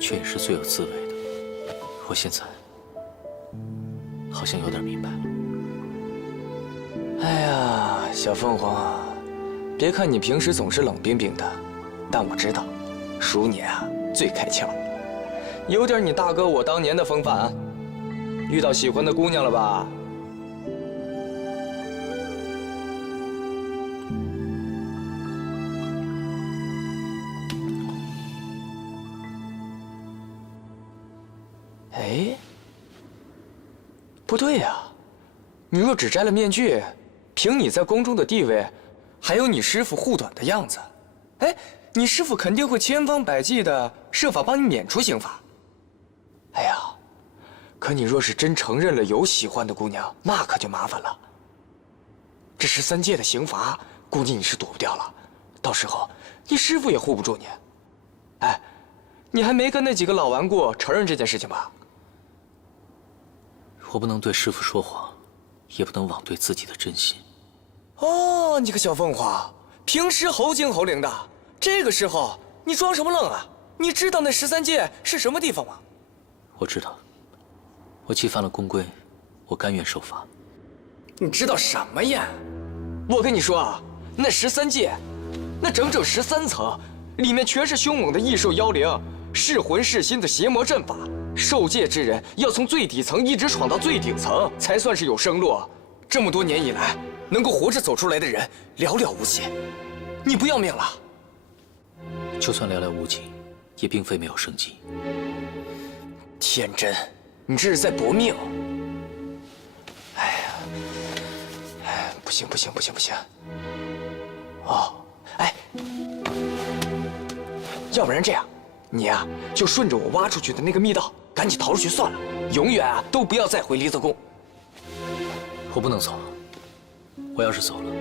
却也是最有滋味的。我现在好像有点明白了。哎呀，小凤凰，别看你平时总是冷冰冰的，但我知道，属你啊最开窍，有点你大哥我当年的风范。遇到喜欢的姑娘了吧？哎，不对呀，你若只摘了面具，凭你在宫中的地位，还有你师父护短的样子，哎，你师父肯定会千方百计的设法帮你免除刑罚。哎呀，可你若是真承认了有喜欢的姑娘，那可就麻烦了。这13届的刑罚，估计你是躲不掉了，到时候你师父也护不住你。哎，你还没跟那几个老顽固承认这件事情吧？我不能对师父说谎，也不能枉对自己的真心。哦，你个小凤凰，平时猴精猴灵的，这个时候你装什么愣啊？你知道那13界是什么地方吗？我知道，我侵犯了宫规，我甘愿受罚。你知道什么呀？我跟你说啊，那13界，那整整13层，里面全是凶猛的异兽妖灵，噬魂噬心的邪魔阵法。受戒之人要从最底层一直闯到最顶层，才算是有生路。这么多年以来，能够活着走出来的人寥寥无几。你不要命了？就算寥寥无几，也并非没有生机。天真，你这是在搏命。哎呀，不行不行不行不行！哦，哎，要不然这样，你呀就顺着我挖出去的那个密道，赶紧逃出去算了，永远啊都不要再回离泽宫。我不能走，我要是走了，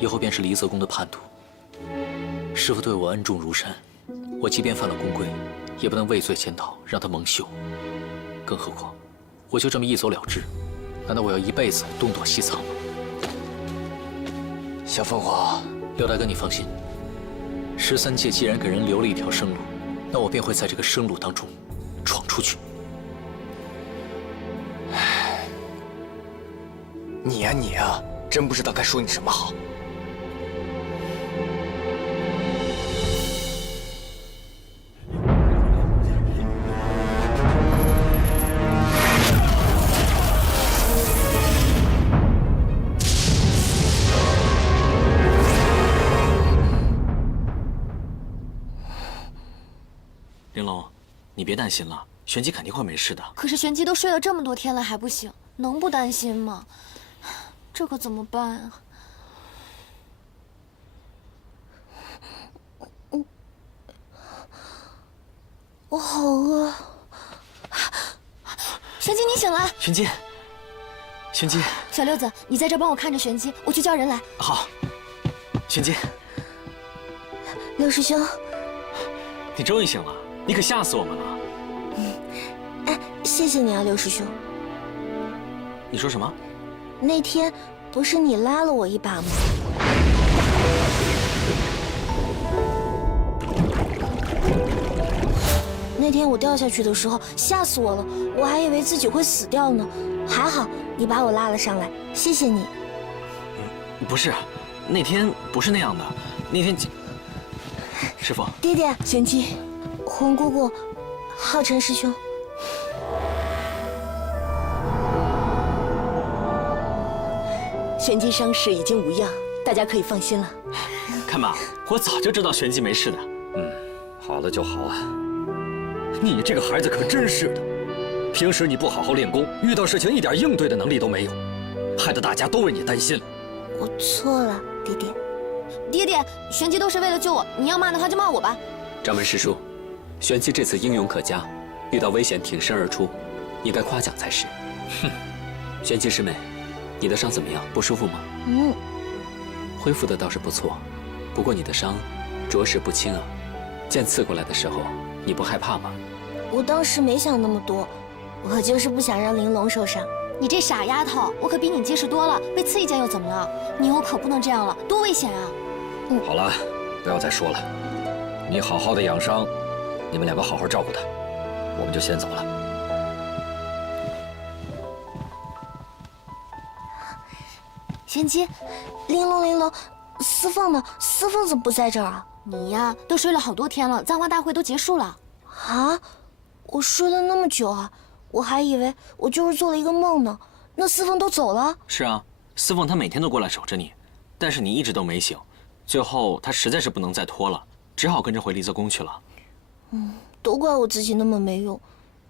以后便是离泽宫的叛徒。师父对我恩重如山，我即便犯了宫规，也不能畏罪潜逃，让他蒙羞。更何况，我就这么一走了之，难道我要一辈子东躲西藏吗？小凤凰，刘大哥，你放心，13界既然给人留了一条生路，那我便会在这个生路当中闯出去。你呀你呀，真不知道该说你什么好。玲珑，你别担心了，玄机肯定会没事的。可是玄机都睡了这么多天了还不醒，能不担心吗？这可怎么办啊？我好饿。玄机，你醒了。玄机，玄机，小六子，你在这帮我看着玄机，我去叫人来。好。玄机，六师兄，你终于醒了，你可吓死我们了。哎，谢谢你啊，六师兄。你说什么？那天不是你拉了我一把吗？那天我掉下去的时候，吓死我了，我还以为自己会死掉呢。还好你把我拉了上来，谢谢你。不是，那天不是那样的。那天，师父，爹爹，玄机，红姑姑，浩辰师兄。玄机伤势已经无恙，大家可以放心了。看吧，我早就知道玄机没事的。好了就好啊。你这个孩子可真是的，平时你不好好练功，遇到事情一点应对的能力都没有，害得大家都为你担心了。我错了，爹爹。爹爹，玄机都是为了救我，你要骂他就骂我吧。掌门师叔，玄机这次英勇可嘉，遇到危险挺身而出，应该夸奖才是。哼，玄机师妹，你的伤怎么样？不舒服吗？恢复的倒是不错，不过你的伤着实不轻啊。剑刺过来的时候，你不害怕吗？我当时没想那么多，我就是不想让玲珑受伤。你这傻丫头，我可比你结实多了，被刺一剑又怎么了？你以后可不能这样了，多危险啊！好了，不要再说了，你好好的养伤，你们两个好好照顾他，我们就先走了。玄机，玲珑，司凤呢？司凤怎么不在这儿啊？你呀，都睡了好多天了，簪花大会都结束了。啊，我睡了那么久啊，我还以为我就是做了一个梦呢。那司凤都走了？是啊，司凤她每天都过来守着你，但是你一直都没醒，最后她实在是不能再拖了，只好跟着回离泽宫去了。都怪我自己那么没用，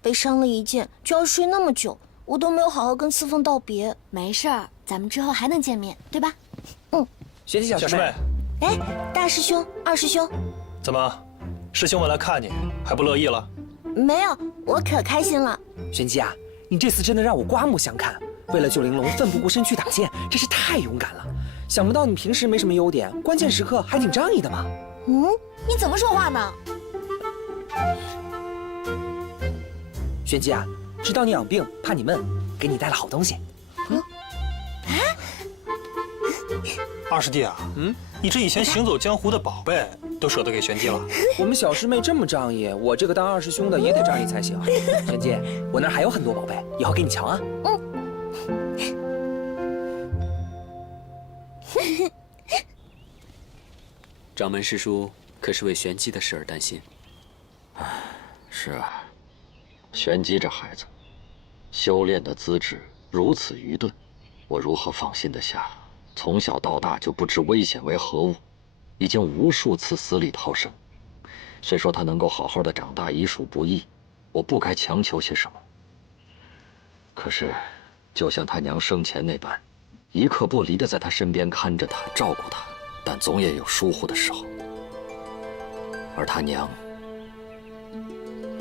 被伤了一剑就要睡那么久，我都没有好好跟司凤道别。没事儿，咱们之后还能见面，对吧？玄机小师妹。哎，大师兄、二师兄，怎么，师兄们来看你还不乐意了？没有，我可开心了。玄机啊，你这次真的让我刮目相看，为了救玲珑奋不顾身去打剑，真是太勇敢了。想不到你平时没什么优点，关键时刻还挺仗义的嘛。你怎么说话呢？玄机啊，知道你养病怕你闷，给你带了好东西。二师弟啊，你这以前行走江湖的宝贝都舍得给玄机了？我们小师妹这么仗义，我这个当二师兄的也得仗义才行。玄机，我那儿还有很多宝贝，以后给你瞧啊。掌门师叔可是为玄机的事而担心。是啊，玄机这孩子，修炼的资质如此愚钝，我如何放心得下？从小到大就不知危险为何物，已经无数次死里逃生。虽说他能够好好的长大，已属不易，我不该强求些什么。可是，就像他娘生前那般，一刻不离的在他身边看着他，照顾他，但总也有疏忽的时候。而他娘，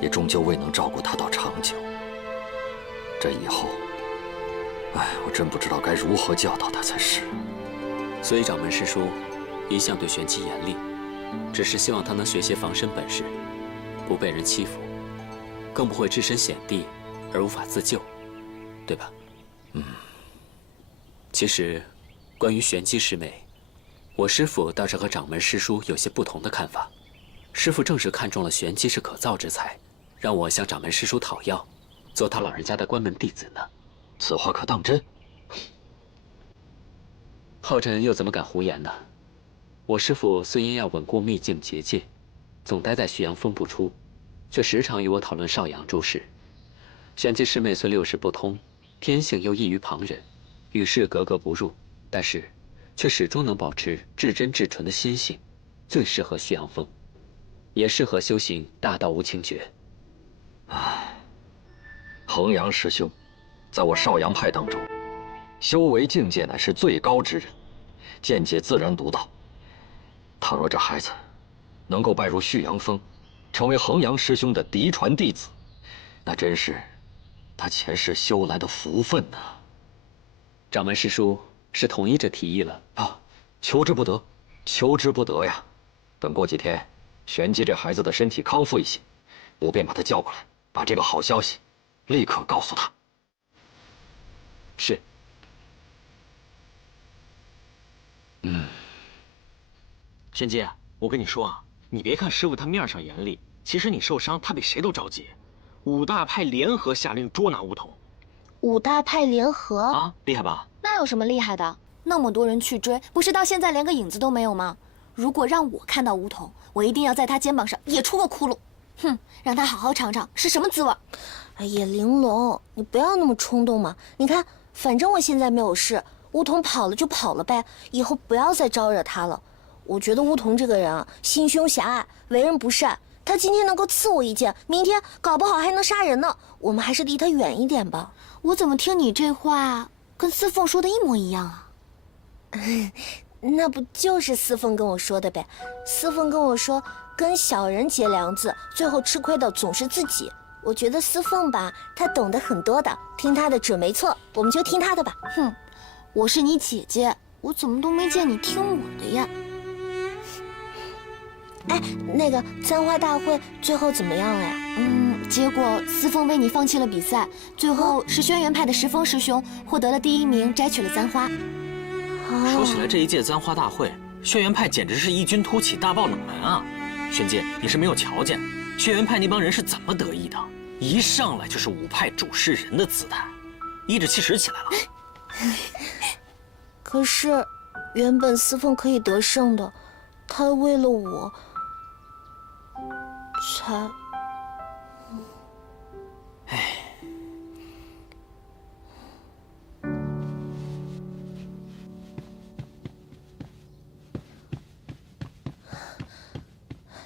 也终究未能照顾他到长久。这以后，我真不知道该如何教导他才是。所以掌门师叔一向对玄机严厉，只是希望他能学些防身本事，不被人欺负，更不会置身险地而无法自救，对吧？其实，关于玄机师妹，我师父倒是和掌门师叔有些不同的看法。师父正是看中了玄机是可造之才，让我向掌门师叔讨要，做他老人家的关门弟子呢。此话可当真？浩辰又怎么敢胡言呢？我师父虽因要稳固秘境结界，总待在徐阳峰不出，却时常与我讨论少阳诸事。玄机师妹虽六识不通，天性又异于旁人，与世格格不入，但是却始终能保持至真至纯的心性，最适合徐阳峰，也适合修行大道无情诀。衡阳师兄，在我少阳派当中，修为境界乃是最高之人，见解自然独到。倘若这孩子能够拜入旭阳峰，成为衡阳师兄的嫡传弟子，那真是他前世修来的福分呐。掌门师叔是同意这提议了啊？求之不得，求之不得呀！等过几天，玄机这孩子的身体康复一些，我便把他叫过来，把这个好消息立刻告诉他。是。玄机，我跟你说啊，你别看师傅他面上严厉，其实你受伤他比谁都着急。五大派联合下令捉拿梧桐。五大派联合啊，厉害吧？那有什么厉害的？那么多人去追，不是到现在连个影子都没有吗？如果让我看到梧桐，我一定要在他肩膀上也出个窟窿，让他好好尝尝是什么滋味。哎呀，玲珑，你不要那么冲动嘛！你看，反正我现在没有事，梧桐跑了就跑了呗，以后不要再招惹他了。我觉得梧桐这个人啊，心胸狭隘，为人不善。他今天能够刺我一剑，明天搞不好还能杀人呢。我们还是离他远一点吧。我怎么听你这话跟司凤说的一模一样啊？那不就是司凤跟我说的呗？司凤跟我说，跟小人结梁子，最后吃亏的总是自己。我觉得司凤吧，她懂得很多的，听她的准没错，我们就听她的吧。我是你姐姐，我怎么都没见你听我的呀？哎，那个簪花大会最后怎么样了呀？结果司凤为你放弃了比赛，最后是轩辕派的石峰师兄获得了第1名，摘取了簪花。说起来，这一届簪花大会，轩辕派简直是异军突起，大爆冷门啊！玄阶，你是没有瞧见轩辕派那帮人是怎么得意的？一上来就是5派主事人的姿态，颐指气使起来了。可是，原本司凤可以得胜的，他为了我，才……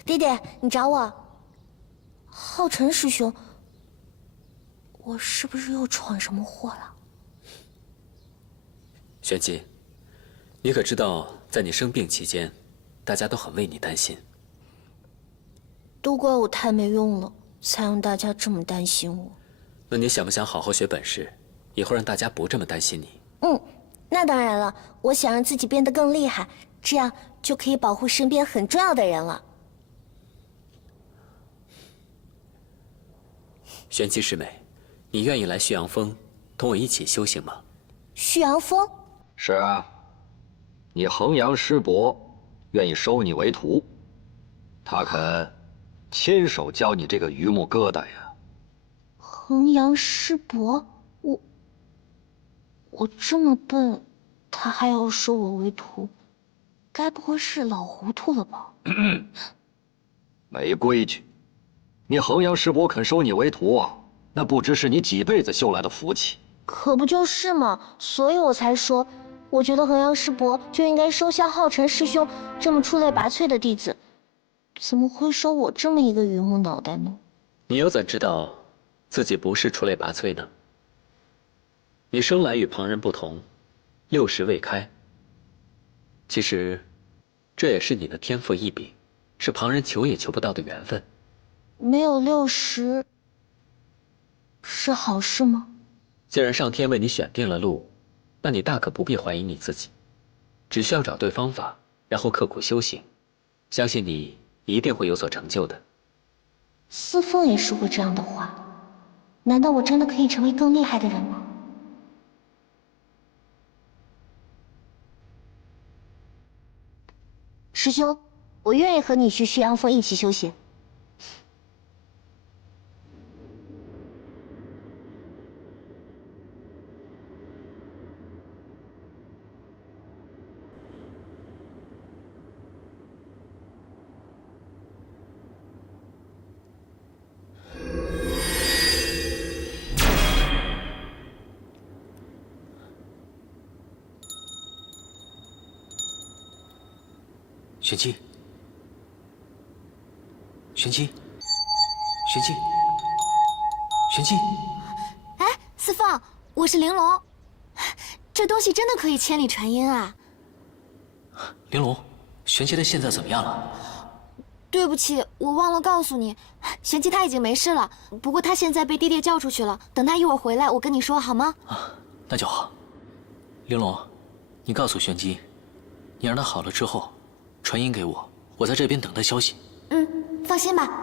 爹爹，你找我？浩辰师兄，我是不是又闯什么祸了？玄机，你可知道，在你生病期间，大家都很为你担心。都怪我太没用了，才让大家这么担心我。那你想不想好好学本事，以后让大家不这么担心你？那当然了，我想让自己变得更厉害，这样就可以保护身边很重要的人了。玄机师妹，你愿意来旭阳峰同我一起修行吗？旭阳峰？是啊，你衡阳师伯愿意收你为徒，他肯亲手教你这个榆木疙瘩呀。衡阳师伯，我这么笨，他还要收我为徒，该不会是老糊涂了吧？没规矩。你衡阳师伯肯收你为徒啊，那不知是你几辈子修来的福气。可不就是嘛，所以我才说，我觉得衡阳师伯就应该收下浩辰师兄这么出类拔萃的弟子，怎么会收我这么一个榆木脑袋呢？你又怎知道自己不是出类拔萃呢？你生来与旁人不同，60未开。其实，这也是你的天赋异禀，是旁人求也求不到的缘分。没有60，是好事吗？既然上天为你选定了路，那你大可不必怀疑你自己，只需要找对方法，然后刻苦修行，相信你一定会有所成就的。司凤也说过这样的话，难道我真的可以成为更厉害的人吗？师兄，我愿意和你去旭阳峰一起修行。玄机，玄机，玄机，玄机！哎，司凤，我是玲珑，这东西真的可以千里传音啊！玲珑，玄机他现在怎么样了？对不起，我忘了告诉你，玄机他已经没事了，不过他现在被爹爹叫出去了，等他一会儿回来，我跟你说好吗？那就好。玲珑，你告诉玄机，你让他好了之后，传音给我，我在这边等他消息。放心吧。